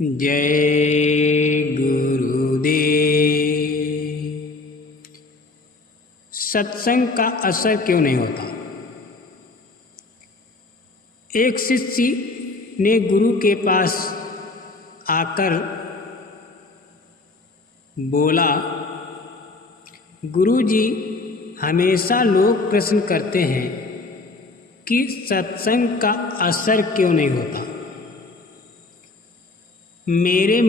जय गुरुदेव। सत्संग का असर क्यों नहीं होता? एक शिष्य ने गुरु के पास आकर बोला, गुरुजी, हमेशा लोग प्रश्न करते हैं कि सत्संग का असर क्यों नहीं होता। मेरे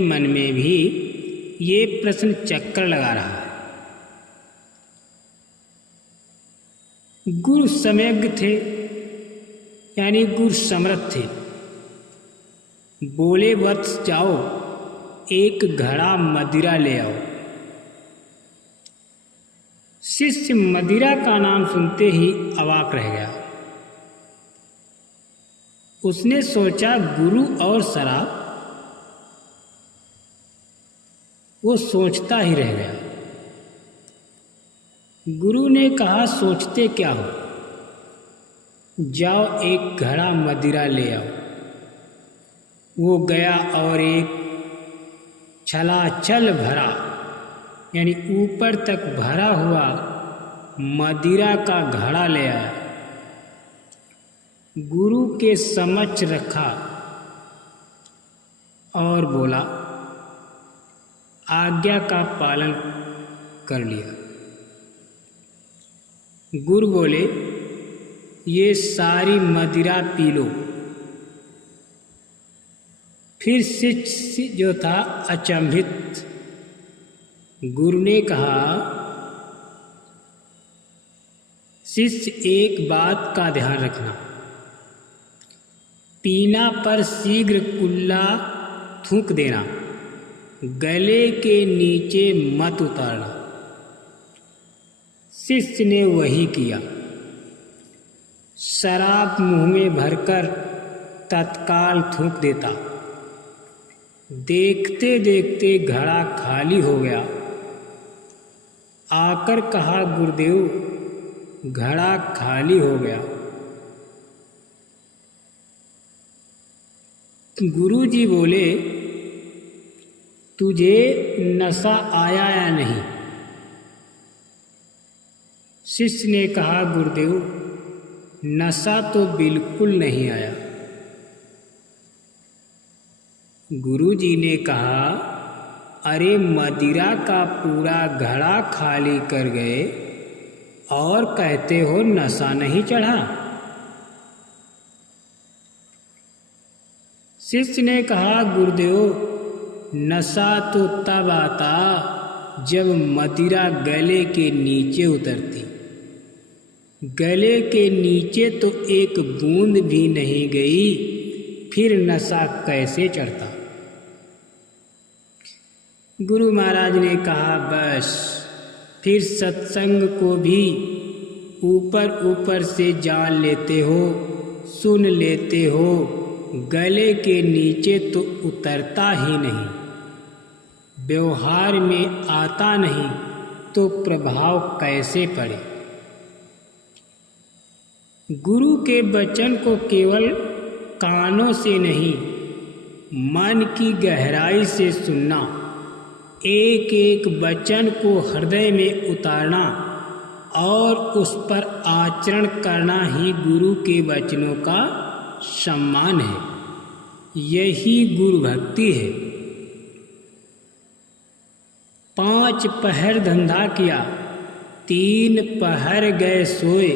मन में भी ये प्रश्न चक्कर लगा रहा है। गुरु सम्यज्ञ थे, यानी गुरु समर्थ थे। बोले, वत्स जाओ, एक घड़ा मदिरा ले आओ। शिष्य मदिरा का नाम सुनते ही अवाक रह गया। उसने सोचा, गुरु और शराब। वो सोचता ही रह गया। गुरु ने कहा, सोचते क्या हो, जाओ एक घड़ा मदिरा ले आओ। वो गया और एक छलाछल भरा, यानी ऊपर तक भरा हुआ मदिरा का घड़ा ले आया। गुरु के समक्ष रखा और बोला, आज्ञा का पालन कर लिया। गुरु बोले, ये सारी मदिरा पी लो। फिर शिष्य जो था अचंभित। गुरु ने कहा, शिष्य, एक बात का ध्यान रखना, पीना पर शीघ्र कुल्ला थूक देना, गले के नीचे मत उतारना। शिष्य ने वही किया। शराब मुंह में भरकर तत्काल थूक देता। देखते देखते घड़ा खाली हो गया। आकर कहा, गुरुदेव, घड़ा खाली हो गया। गुरुजी बोले, तुझे नशा आया या नहीं? शिष्य ने कहा, गुरुदेव, नशा तो बिल्कुल नहीं आया। गुरुजी ने कहा, अरे मदिरा का पूरा घड़ा खाली कर गए और कहते हो नशा नहीं चढ़ा। शिष्य ने कहा, गुरुदेव, नशा तो तब आता जब मदिरा गले के नीचे उतरती। गले के नीचे तो एक बूंद भी नहीं गई, फिर नशा कैसे चढ़ता? गुरु महाराज ने कहा, बस, फिर सत्संग को भी ऊपर ऊपर से जान लेते हो, सुन लेते हो, गले के नीचे तो उतरता ही नहीं, व्यवहार में आता नहीं, तो प्रभाव कैसे पड़े? गुरु के वचन को केवल कानों से नहीं, मन की गहराई से सुनना, एक एक वचन को हृदय में उतारना और उस पर आचरण करना ही गुरु के वचनों का सम्मान है। यही गुरु भक्ति है। 5 पहर धंधा किया, 3 पहर गए सोए,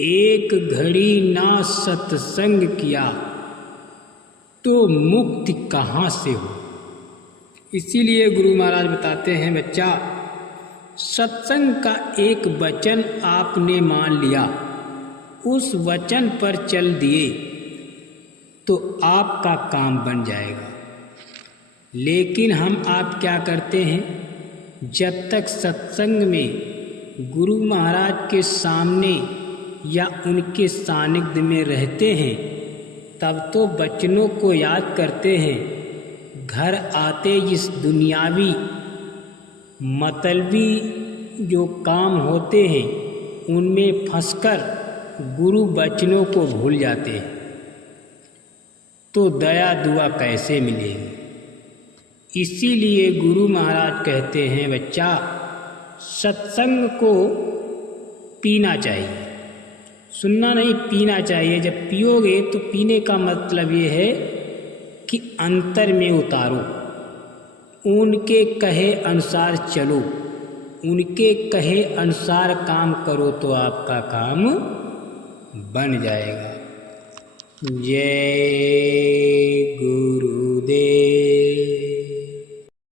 1 घड़ी ना सत्संग किया, तो मुक्ति कहाँ से हो? इसीलिए गुरु महाराज बताते हैं, बच्चा, सत्संग का एक वचन आपने मान लिया, उस वचन पर चल दिए तो आपका काम बन जाएगा। लेकिन आप क्या करते हैं? जब तक सत्संग में गुरु महाराज के सामने या उनके सानिध्य में रहते हैं, तब तो वचनों को याद करते हैं। घर आते इस दुनियावी मतलबी जो काम होते हैं, उनमें फंसकर गुरु वचनों को भूल जाते हैं। तो दया दुआ कैसे मिलेगी। इसीलिए गुरु महाराज कहते हैं बच्चा, सत्संग को पीना चाहिए, सुनना नहीं, पीना चाहिए। जब पियोगे तो पीने का मतलब ये है कि अंतर में उतारो, उनके कहे अनुसार चलो, उनके कहे अनुसार काम करो तो आपका काम बन जाएगा। जय गुरुदेव।